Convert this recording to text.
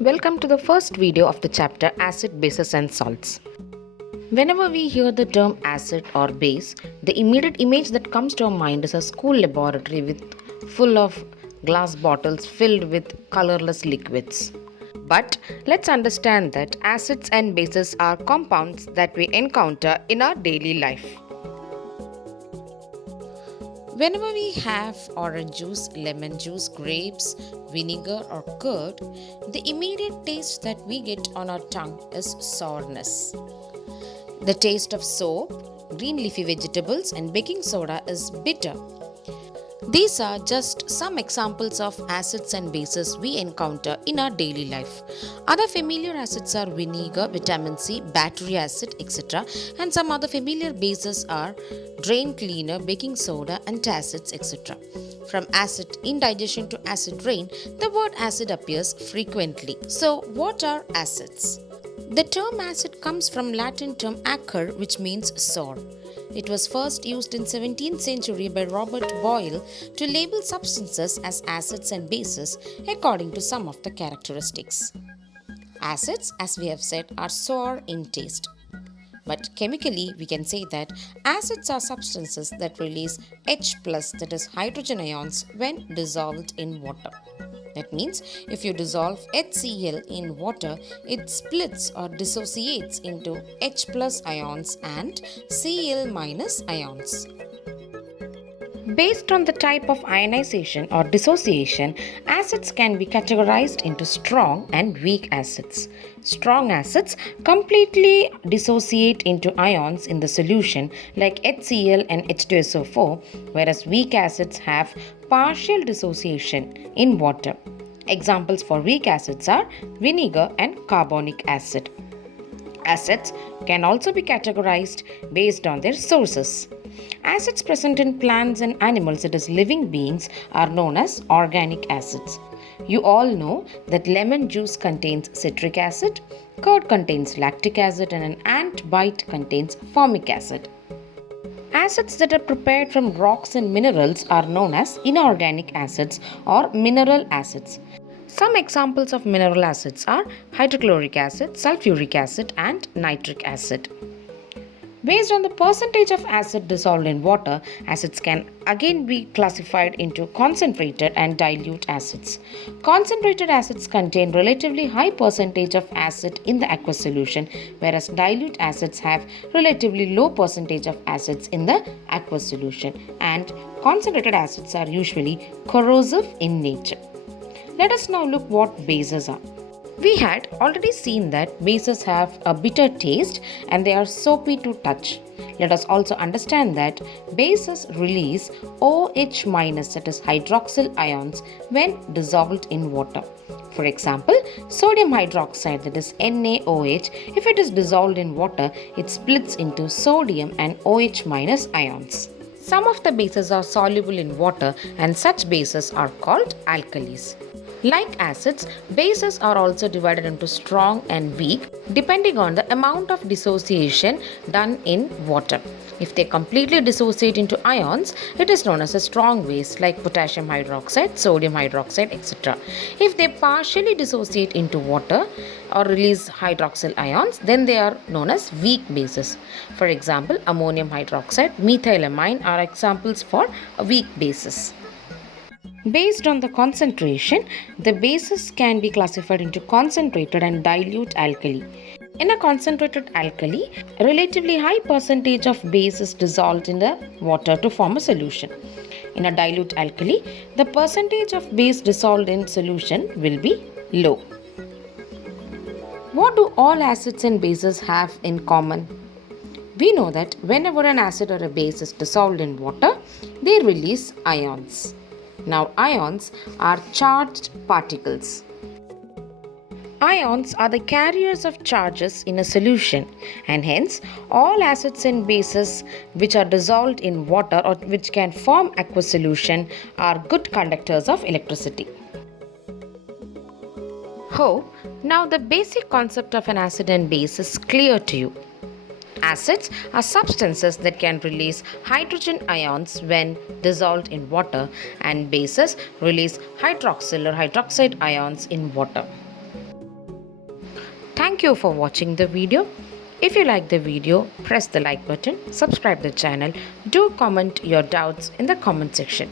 Welcome to the first video of the chapter Acid, Bases and Salts. Whenever we hear the term acid or base, the immediate image that comes to our mind is a school laboratory full of glass bottles filled with colorless liquids. But let's understand that acids and bases are compounds that we encounter in our daily life. Whenever we have orange juice, lemon juice, grapes, vinegar, or curd, the immediate taste that we get on our tongue is sourness. The taste of soap, green leafy vegetables, and baking soda is bitter. These are just some examples of acids and bases we encounter in our daily life. Other familiar acids are vinegar, vitamin C, battery acid, etc. And some other familiar bases are drain cleaner, baking soda, antacids, etc. From acid indigestion to acid rain, the word acid appears frequently. So, what are acids? The term acid comes from Latin term acre, which means sour. It was first used in 17th century by Robert Boyle to label substances as acids and bases according to some of the characteristics. Acids, as we have said, are sour in taste. But chemically, we can say that acids are substances that release H+, that is hydrogen ions, when dissolved in water. That means if you dissolve HCl in water, it splits or dissociates into H plus ions and Cl minus ions. Based on the type of ionization or dissociation, acids can be categorized into strong and weak acids. Strong acids completely dissociate into ions in the solution like HCl and H2SO4, whereas weak acids have partial dissociation in water. Examples for weak acids are vinegar and carbonic acid. Acids can also be categorized based on their sources. Acids present in plants and animals, that is living beings, are known as organic acids. You all know that lemon juice contains citric acid, curd contains lactic acid, and an ant bite contains formic acid. Acids that are prepared from rocks and minerals are known as inorganic acids or mineral acids. Some examples of mineral acids are hydrochloric acid, sulfuric acid, and nitric acid. Based on the percentage of acid dissolved in water, acids can again be classified into concentrated and dilute acids. Concentrated acids contain relatively high percentage of acid in the aqueous solution, whereas dilute acids have relatively low percentage of acids in the aqueous solution, and concentrated acids are usually corrosive in nature. Let us now look what bases are. We had already seen that bases have a bitter taste and they are soapy to touch. Let us also understand that bases release OH-, that is hydroxyl ions, when dissolved in water. For example, sodium hydroxide, that is NaOH, if it is dissolved in water, it splits into sodium and OH- ions. Some of the bases are soluble in water and such bases are called alkalis. Like acids, bases are also divided into strong and weak depending on the amount of dissociation done in water. If they completely dissociate into ions, it is known as a strong base like potassium hydroxide, sodium hydroxide, etc. If they partially dissociate into water or release hydroxyl ions, then they are known as weak bases. For example, ammonium hydroxide, methylamine are examples for weak bases. Based on the concentration, the bases can be classified into concentrated and dilute alkali. In a concentrated alkali, a relatively high percentage of base is dissolved in the water to form a solution. In a dilute alkali, the percentage of base dissolved in solution will be low. What do all acids and bases have in common? We know that whenever an acid or a base is dissolved in water, they release ions. Now, ions are charged particles. Ions are the carriers of charges in a solution, and hence all acids and bases which are dissolved in water or which can form aqueous solution are good conductors of electricity. Hope now the basic concept of an acid and base is clear to you. Acids are substances that can release hydrogen ions when dissolved in water, and bases release hydroxyl or hydroxide ions in water. Thank you for watching the video. If you like the video, press the like button, subscribe the channel, do comment your doubts in the comment section.